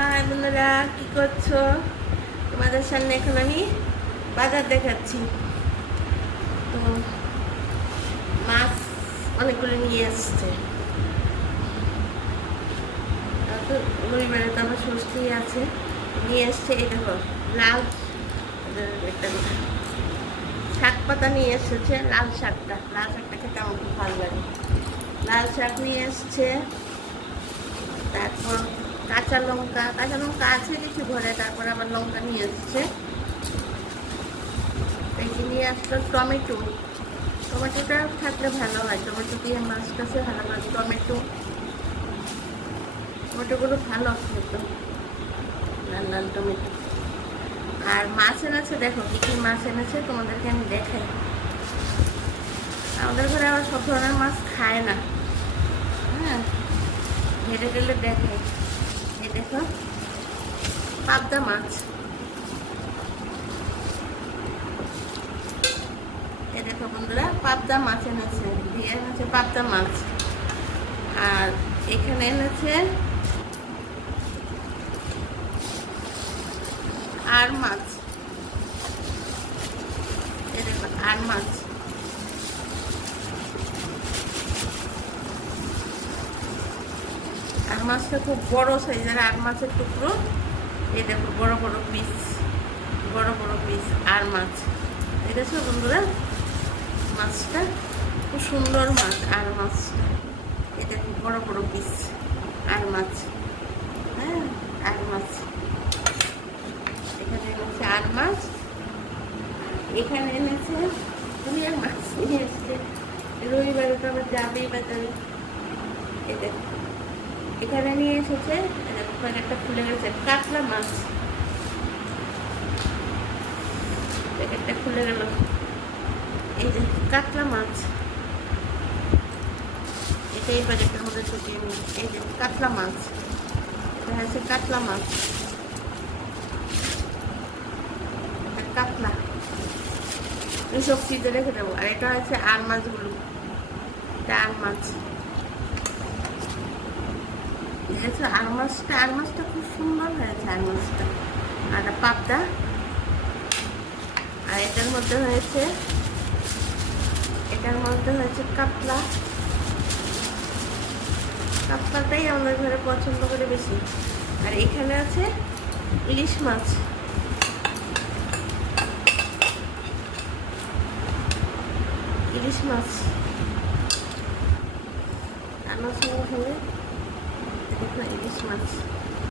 High বন্ধুরা, কি করছো? তোমাদের সামনে এখন আমি বাজার দেখাচ্ছি। তো মাছ অনেকগুলো নিয়ে আসছে। রবিবারে তো আমার ষষ্ঠী আছে, নিয়ে আসছে। এই দেখো লাল একটা শাক পাতা নিয়ে এসেছে। লাল শাকটা খেতে আমার খুব ভালো লাগে। লাল শাক নিয়ে এসছে। তারপর কাঁচা লঙ্কা আছে কিছু ঘরে। তারপর আবার লঙ্কা নিয়ে এসছে। এটি নিয়ে আসলো টমেটোটা থাকলে ভালো হয়। টমেটো দিয়ে মাছটা সে ভালো লাগে। টমেটোগুলো ভালো খেত, লাল লাল টমেটো। আর মাছ এনেছে, দেখো কি কি মাছ এনেছে তোমাদেরকে আমি দেখাই। আমাদের ঘরে আবার সব ধরনের মাছ খায় না। হ্যাঁ, ঘেটে টেলে দেখাই। এই দেখো পাবদা মাছ। এই দেখো বন্ধুরা, পাবদা মাছ এনেছে। দিয়ে এনেছে পাবদা মাছ। আর এখানে এনেছে আর মাছ। এই দেখো আর মাছ। আর মাছটা খুব বড় সাইজের আর মাছের টুকরো। এই দেখো বড় বড় পিস আর মাছ। দেখেছো বন্ধুরা, মাছটা খুব সুন্দর মাছ। আর মাছটা এই দেখো বড় বড় পিস আর মাছ। হ্যাঁ, আর মাছ। এখানে এনেছে আর মাছ। এখানে এনেছে দুনিয়ার মাছ নিয়ে এসছে। রবিবারে তো আবার যাবেই বাজারে। এই দেখো এখানে নিয়ে এসেছে। একটা খুলে গেছে কাতলা মাছ। প্যাকেটটা খুলে গেল। এই যে কাতলা মাছ, এটা এই প্যাকেটের মধ্যে ঢুকিয়ে নিই। এই যে কাতলা মাছ, এটা হচ্ছে কাতলা মাছ। কাতলা এইসব ফ্রিজে রেখে দেবো। আর এটা হচ্ছে আর মাছগুলো। এটা আর মাছ। দেখেছো আর মাছটা খুব সুন্দর হয়েছে। আর মাছটা আর পাবদা। আর এটার মধ্যে হয়েছে কাতলাটাই আমাদের ঘরে পছন্দ করে বেশি। আর এখানে আছে ইলিশ মাছ। রান্নার সময় হলে দেখো ইলিশ মাছ।